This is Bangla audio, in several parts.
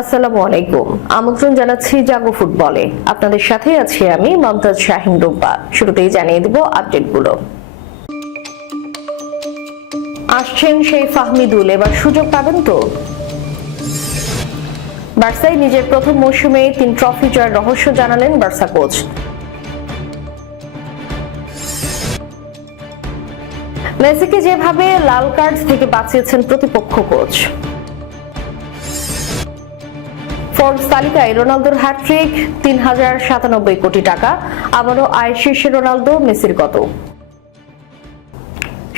আসসালামু আলাইকুম। আমন্ত্রণ জানাচ্ছি জাগো ফুটবলে। আপনাদের সাথে আছি আমি মমতাজ শাহিন রুম্পা শুরুতেই জানিয়ে দিব আপডেটগুলো। আসছেন সেই ফাহমিদুল, এবার সুযোগ পাবেন তো? নিজের প্রথম মৌসুমে তিন ট্রফি জয়ের রহস্য জানালেন বার্সা কোচ। মেসিকে যেভাবে লাল কার্ড থেকে বাঁচিয়েছেন প্রতিপক্ষ কোচ। ফোর্বস তালিকায় রোনালদোর হ্যাট্রিক তিন হাজার সাতানব্বই কোটি টাকা। আবারও আয় শীর্ষে রোনালদো, মেসির কত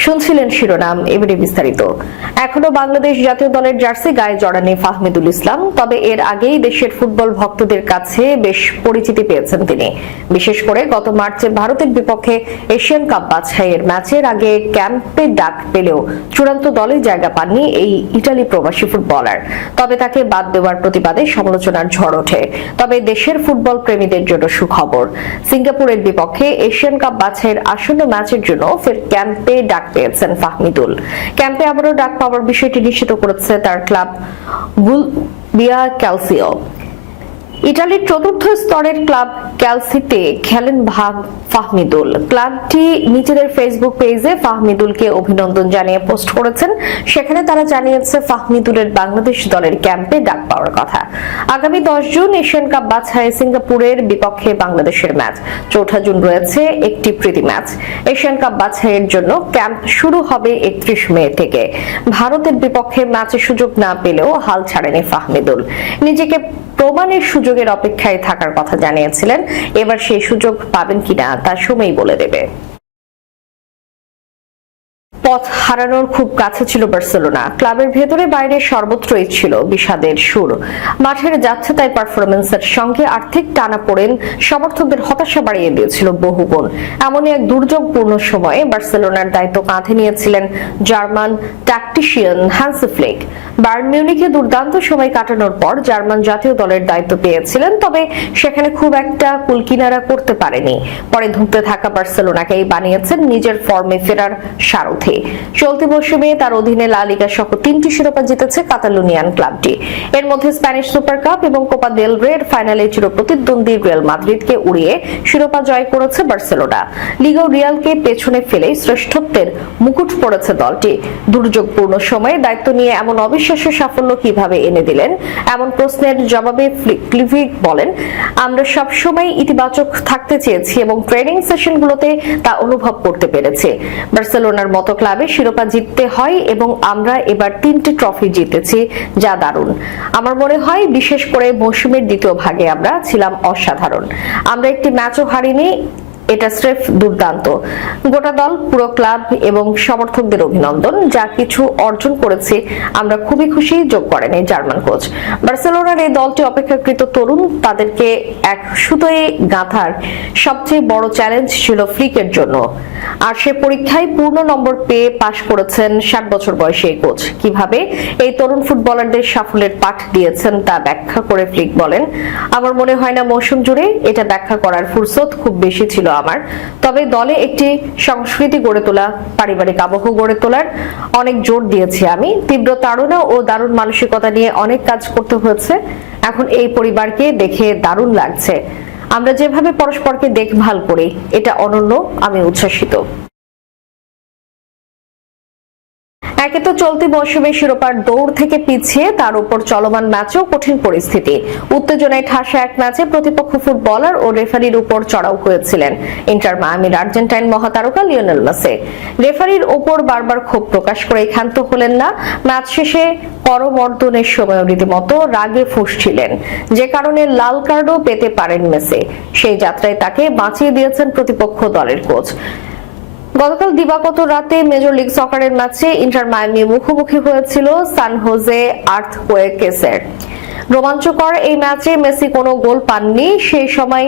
শুনছিলেন শিরোনাম, এবারে বিস্তারিত। এখনও বাংলাদেশ জাতীয় দলের জার্সি গায়ে জড়ানি ফাহমিদুল ইসলাম, তবে এর আগেই দেশের ফুটবল ভক্তদের কাছে বেশ পরিচিতি পেয়েছেন তিনি। বিশেষ করে গত মার্চে ভারতের বিপক্ষে এশিয়ান কাপ বাছাইয়ের ম্যাচের আগে ক্যাম্পে ডাক পেলেও চূড়ান্ত দলে জায়গা পাননি এই ইটালি প্রবাসী ফুটবলার। তবে তাকে বাদ দেওয়ার প্রতিবাদে সমালোচনার ঝড় ওঠে। তবে দেশের ফুটবল প্রেমীদের জন্য সুখবর। সিঙ্গাপুরের বিপক্ষে এশিয়ান কাপ বাছাইয়ের আসন্ন ম্যাচের জন্য ফের ক্যাম্পে ডাক পেয়েছেন ফাহমিদুল। ক্যাম্পে আবারও ডাক পাওয়ার বিষয়টি নিশ্চিত করেছে তার ক্লাব গুলবিয়া ক্যালসিও। ইটালির চতুর্থ স্তরের ক্লাব ক্যালসিতে খেলেন ভাগ ফাহমিদুল। ক্লাবটি নিজেদের ফেসবুক পেজে ফাহমিদুলকে অভিনন্দন জানিয়ে পোস্ট করেছেন। সেখানে তারা জানিয়েছে, ফাহমিদুলের বাংলাদেশ দলের ক্যাম্পে ডাক পাওয়ার কথা। আগামী দশ জুন এশিয়ান কাপ বাছাই সিঙ্গাপুরের বিপক্ষে বাংলাদেশের ম্যাচ। চৌঠা জুন রয়েছে একটি প্রীতি ম্যাচ। এশিয়ান কাপ বাছাইয়ের জন্য ক্যাম্প শুরু হবে একত্রিশ মে থেকে। ভারতের বিপক্ষে ম্যাচে সুযোগ না পেলেও হাল ছাড়েনি ফাহমিদুল। নিজেকে প্রমাণের সুযোগের অপেক্ষায় থাকার কথা জানিয়েছিলেন। এবার সেই সুযোগ পাবেন কিনা তা সময়ই বলে দেবে। পথ হারানোর খুব কাছে ছিল বার্সেলোনা। ক্লাবের ভেতরে বাইরে সর্বত্রই ছিল বিষাদের সুর। মাঠের যাচ্ছে তাই পারফরমেন্সের সঙ্গে আর্থিক টানা পড়েন সমর্থকদের হতাশা বাড়িয়ে দিয়েছিল বহুগুণ এমনই এক দুর্যোগপূর্ণ সময়ে বার্সেলোনার দায়িত্ব কাঁধে নিয়েছিলেন German tactician Hansi Flick. Bayern মিউনিখে দুর্দান্ত সময় কাটানোর পর জার্মান জাতীয় দলের দায়িত্ব পেয়েছিলেন, তবে সেখানে খুব একটা কুলকিনারা করতে পারেনি। পরে ধুঁকতে থাকা বার্সেলোনাকেই বানিয়েছেন, নিজের ফর্মে ফেরার সারথি। চলতি মৌসুমে তার অধীনে লা লিগা সহ তিনটি শিরোপা জিতেছে কাতালুনিয়ান ক্লাবটি। এর মধ্যে স্প্যানিশ সুপার কাপ এবং কোপা দেল রের ফাইনালে চির প্রতিদ্বন্দ্বী রিয়াল মাদ্রিদকে উড়িয়ে শিরোপা জয় করেছে বার্সেলোনা। লিগাও রিয়ালকে পেছনে ফেলে শ্রেষ্ঠত্বের মুকুট পড়েছে দলটি। দুর্যোগপূর্ণ সময়ে দায়িত্ব নিয়ে এমন অবিশ্বাস্য সাফল্য কীভাবে এনে দিলেন? এমন প্রশ্নের জবাবে ক্লিভিক বলেন, আমরা সব সময় ইতিবাচক থাকতে চেয়েছি এবং ট্রেনিং সেশনগুলোতে তা অনুভব করতে পেরেছি। বার্সেলোনার মতো ক্লাবে শিরোপা জিততে হয় এবং আমরা এবার তিনটি ট্রফি জিতেছি, যা দারুণ। আমার মনে হয় বিশেষ করে মৌসুমের দ্বিতীয় ভাগে আমরা ছিলাম অসাধারণ। আমরা একটি ম্যাচও হারিনি এটা স্রেফ দুর্দান্ত। গোটা দল, পুরো ক্লাব এবং সমর্থকদের অভিনন্দন, যা কিছু অর্জন করেছে আমরা খুবই খুশি যোগ করেন এই জার্মান কোচ। বার্সেলোনার এই দলটি অপেক্ষাকৃত তরুণ, তাদেরকে এক সুতোয় গাঁথার সবচেয়ে বড় চ্যালেঞ্জ ছিল ফ্লিকের জন্য। আর সে পরীক্ষায় পূর্ণ নম্বর পেয়ে পাশ করেছেন ষাট বছর বয়সী এই কোচ। কীভাবে এই তরুণ ফুটবলারদের সাফল্যের পাঠ দিয়েছেন তা ব্যাখ্যা করে ফ্লিক বলেন। আমার মনে হয় না মৌসুম জুড়ে এটা ব্যাখ্যা করার ফুরসত খুব বেশি ছিল আমার। তবে দলে একটি সংস্কৃতি গড়ে তোলা, পারিবারিক আবহ গড়ে তোলার অনেক জোর দিয়েছি আমি। তীব্র তাড়না ও দারুণ মানসিকতা নিয়ে অনেক কাজ করতে হয়েছে। এখন এই পরিবারকে দেখে দারুণ লাগছে। আমরা যেভাবে পরস্পরকে দেখভাল করি, এটা অনন্য, আমি উচ্ছ্বাসিত। একে তো চলতি মৌসুমে শিরোপার দৌড় থেকে পিছিয়ে তার উপর চলমান ম্যাচেও কঠিন পরিস্থিতি। উত্তেজনায় ঠাসা এক ম্যাচে প্রতিপক্ষ ফুটবলার ও রেফারির উপর চড়াও হয়েছিলেন ইন্টার মায়ামির আর্জেন্টাইন মহাতারকা লিওনেল মেসি। রেফারির ওপর বারবার ক্ষোভ প্রকাশ করে ক্ষান্ত হলেন না। ম্যাচ শেষে করমর্দনের সময় রীতিমতো রাগে ফুসছিলেন। যে কারণে লাল কার্ডও পেতে পারেন মেসে। সেই যাত্রায় তাকে বাঁচিয়ে দিয়েছেন প্রতিপক্ষ দলের কোচ। গতকাল দিবাগত রাতে মেজর লিগ সকারের ম্যাচে ইন্টার মায়ামি মুখোমুখি হয়েছিল সান হোজে আর্থ আর্থকোয়েকেসের। রোমাঞ্চকর এই ম্যাচে মেসি কোনো গোল পাননি। সেই সময়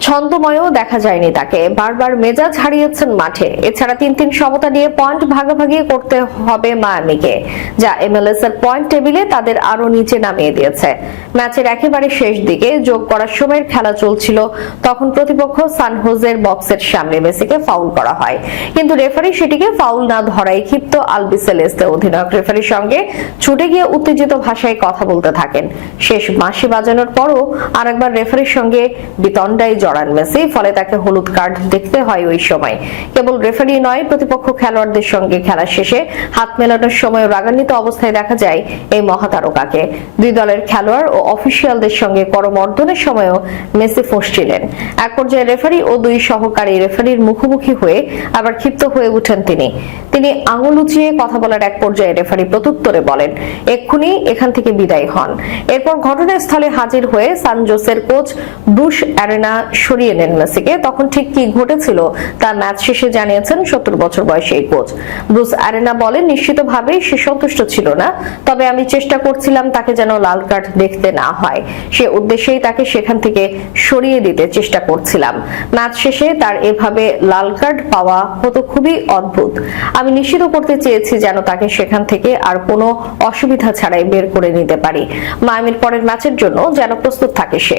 ছন্দময়ও দেখা যায়নি তাকে। বারবার মেজাজ হারিয়েছেন মাঠে। এছাড়া তিন তিন সমতা নিয়ে পয়েন্ট ভাগাভাগি করতে হবে মায়ামিকে, যা এমএলএস এর পয়েন্ট টেবিলে তাদের আরও নিচে নামিয়ে দিয়েছে। ম্যাচের একেবারে শেষ দিকে যোগ করার সময়ের খেলা চলছিল, তখন প্রতিপক্ষ সানহোজের বক্সের সামনে মেসিকে ফাউল করা হয়। কিন্তু রেফারি সেটিকে ফাউল না ধরায় ক্ষিপ্ত আলবিসেলেস্তে অধিনায়ক রেফারির সঙ্গে ছুটে গিয়ে উত্তেজিত ভাষায় কথা বলতে থাকেন। শেষ বাঁশি বাজানোর পরও আরেকবার রেফারির সঙ্গে বিতণ্ডায় জড়ান মেসি, ফলে তাকে হলুদ কার্ড দেখতে হয় ওই সময়। কেবল রেফারি নয়, প্রতিপক্ষ খেলোয়াড়দের সঙ্গে খেলা শেষে হাত মেলানোর সময় রাগান্বিত অবস্থায় দেখা যায় এই মহাতারকাকে। দুই দলের খেলোয়াড় ও অফিসিয়ালদের সঙ্গে করমর্দনের সময়ও মেসি ফসছিলেন। এক পর্যায়ে রেফারি ও দুই সহকারী রেফারির মুখোমুখি হয়ে আবার ক্ষিপ্ত হয়ে উঠেন তিনি। তিনি আঙুল উঁচিয়ে কথা বলার এক পর্যায়ে রেফারি প্রত্যুত্তরে বলেন, এক্ষুনি এখান থেকে বিদায় হন। এরপর ঘটনাস্থলে হাজির হয়ে সান জোসের কোচ ব্রুশ অ্যারেনা সরিয়ে নেন মেসিকে। তখন ঠিক কি ঘটেছিল তা ম্যাচ শেষে জানিয়েছেন সত্তর বছর বয়সী এই কোচ। ব্রুস অ্যারেনা বলেন, নিশ্চিতভাবেই সে সন্তুষ্ট ছিল না, তবে আমি চেষ্টা করছিলাম তাকে যেন লাল কার্ড দেখতে না হয়। সে উদ্দেশ্যেই তাকে সেখান থেকে সরিয়ে দিতে চেষ্টা করছিলাম। ম্যাচ শেষে তার এভাবে লাল কার্ড পাওয়া হতো খুবই অদ্ভুত। আমি নিশ্চিত করতে চেয়েছি যেন তাকে সেখান থেকে আর কোনো অসুবিধা ছাড়াই বের করে নিতে পারি। মায়ামির পরের ম্যাচের জন্য যেন প্রস্তুত থাকে সে।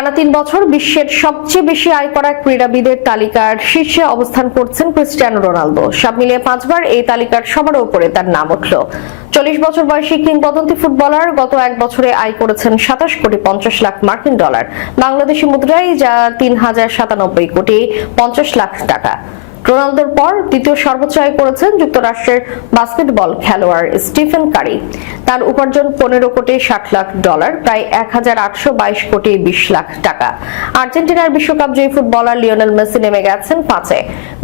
টানা তিন বছর বিশ্বের সবচেয়ে বেশি আয় করা ক্রীড়াবিদের তালিকার শীর্ষে অবস্থান করছেন ক্রিস্টিয়ানো রোনালদো। সব মিলিয়ে পাঁচবার এই তালিকার সবার উপরে তার নাম উঠল। চল্লিশ বছর বয়সী কিংবদন্তি ফুটবলার গত এক বছরে আয় করেছেন সাতাশ কোটি পঞ্চাশ লাখ মার্কিন ডলার। বাংলাদেশি মুদ্রায় যা তিন হাজার সাতানব্বই কোটি পঞ্চাশ লাখ টাকা। রোনালদোর পর দ্বিতীয় সর্বোচ্চ আয় করেছেন যুক্তরাষ্ট্রের বাস্কেটবল খেলোয়াড় স্টিফেন কারি। তার উপার্জন পনেরো কোটি ষাট লাখ ডলার, প্রায় এক হাজার আটশো বাইশ কোটি বিশ লাখ টাকা। আর্জেন্টিনার বিশ্বকাপ জয়ী ফুটবলার লিওনেল মেসি নেমে গেছেন পাঁচে।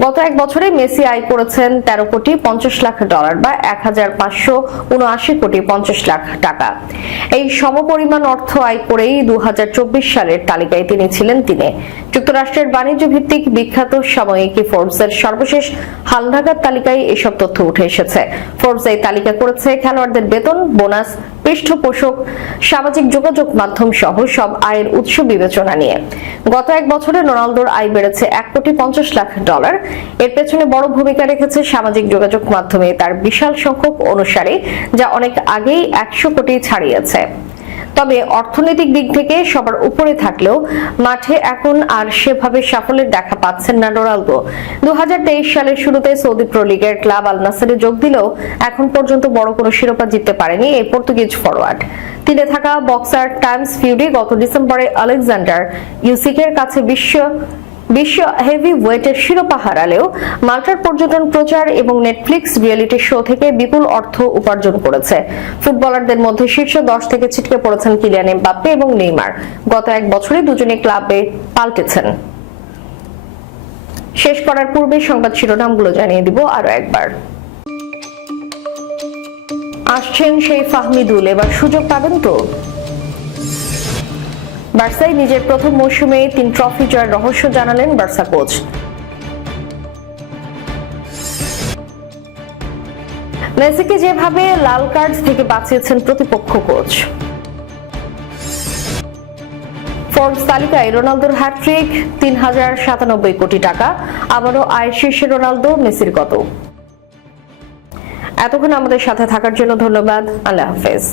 গত এক বছরে মেসি আয় করেছেন তেরো কোটি পঞ্চাশ লাখ ডলার বা এক পাঁচশো কোটি পঞ্চাশ লাখ টাকা। এই সমপরিমাণ অর্থ আয় করেই দু হাজার চব্বিশ সালের তালিকায় তিনি ছিলেন তিনি। যুক্তরাষ্ট্রের বাণিজ্য ভিত্তিক বিখ্যাত সাময়িকী ফোর্বসের সর্বশেষ হালনাগাদ তালিকায় এসব তথ্য উঠে এসেছে। ফোর্বস এই তালিকা করেছে খেলোয়াড়দের বেতন বোনাস, পৃষ্ঠপোষক, সামাজিক যোগাযোগ মাধ্যম সহ সব আয়ের উৎস বিবেচনা নিয়ে। গত এক বছরে রোনালদোর আয় বেড়েছে এক কোটি পঞ্চাশ লাখ ডলার। এর পেছনে বড় ভূমিকা রেখেছে সামাজিক যোগাযোগ মাধ্যমে তার বিশাল সংখ্যক অনুসারী, যা অনেক আগেই একশো কোটি ছাড়িয়েছে। তবে অর্থনৈতিক দিক থেকে সবার উপরে থাকলেও মাঠে এখন আর সেভাবে সাফল্যের দেখা পাচ্ছেন না রোনালদো। দু সালের শুরুতে সৌদি প্রো লিগের ক্লাব আল নাসারে যোগ দিলেও এখন পর্যন্ত বড় কোনো শিরোপা জিততে পারেনি এই পর্তুগিজ ফরওয়ার্ড তিনে থাকা বক্সার টাইমস ফিউডি গত ডিসেম্বরে আলেকজান্ডার ইউসিকের কাছে বিশ্ব বিশ্ব হেভি ওয়েটের শিরোপা হারালেও মাল্টার পর্যটন প্রচার এবং নেটফ্লিক্স রিয়েলিটি শো থেকে বিপুল অর্থ উপার্জন করেছে। ফুটবলারদের মধ্যে শীর্ষ দশ থেকে ছিটকে পড়েছেন কিলিয়ান এমবাপ্পে এবং নেইমার। গত এক বছরে দুজনে ক্লাবে পাল্টেছেন। শেষ করার পূর্বে সংবাদ শিরোনামগুলো জানিয়ে দিব আরও একবার। আসছেন সেই ফাহমিদুল, এবার সুযোগ পাবেন তো? বার্সায় নিজের প্রথম মৌসুমে তিন ট্রফি জয়ের রহস্য জানালেন বার্সা কোচ। মেসিকে যেভাবে লাল কার্ড থেকে বাঁচিয়েছেন প্রতিপক্ষ কোচ। ফোর্বস তালিকায় রোনালদোর হ্যাট্রিক তিন হাজার সাতানব্বই কোটি টাকা, আবারও আয়ের শীর্ষে রোনালদো, মেসির কত এতক্ষণ আমাদের সাথে থাকার জন্য ধন্যবাদ। আল্লাহ হাফেজ।